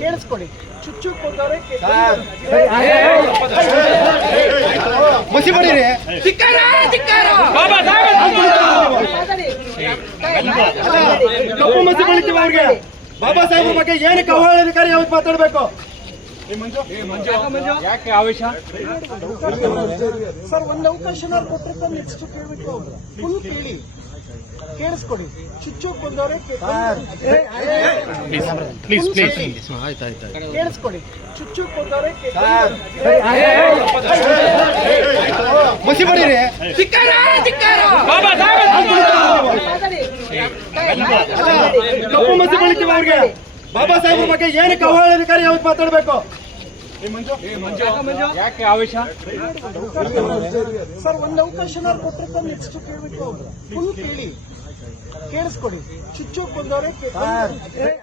ಕೇಳಿಸ್ಕೊಳ್ಳಿ. ಚುಚ್ಚು ಕೊಂದವರೆ ಮುಸಿ ಬಡೀರಿ. ಕಪ್ಪು ಮಸಿ ಬಳಿತೀವಿ ಅವ್ರಿಗೆ. ಬಾಬಾ ಸಾಹೇಬ್ರ ಬಗ್ಗೆ ಏನಕ್ಕೆ ಅವಹೇಳನಕಾರಿ ಯಾವತ್ತು ಮಾತಾಡ್ಬೇಕು? ಯಾಕೆ ಆವೇಶ? ಸರ್ ಒಂದು ಅವಕಾಶ ಕೊಟ್ಟಿರ್ತಾರೆ, ನೆಕ್ಸ್ಟ್ ಕೇಳಬೇಕು. ಫುಲ್ ಕೇಳಿ, ಕೇಳಿಸ್ಕೊಡಿ. ಚುಚ್ಚು ಕೊಂದವರೆ ಕೇಳಿಸ್ಕೊಡಿ. ಚುಚ್ಚು ಕೊಂದವರೆ ಮುಸಿ ಬಡೀರಿ. ಕಪ್ಪು ಮಸಿ ಬಳಿತೀವಿ ಅವ್ರಿಗೆ. ಬಾಬಾ ಸಾಹೇಬ್ರ ಬಗ್ಗೆ ಏನಕ್ಕೆ ಅವಹೇಳನಕಾರಿ ಯಾವತ್ತು ಮಾತಾಡ್ಬೇಕು? ಯಾಕೆ ಆವೇಶ? ಸರ್ ಒಂದು ಅವಕಾಶ ಕೊಟ್ಟಿರ್ತಾರೆ, ನೆಕ್ಸ್ಟ್ ಕೇಳಬೇಕು. ಫುಲ್ ಕೇಳಿ, ಕೇಳಿಸ್ಕೊಡಿ. ಚುಚ್ಚು ಕೊಂದವರೆ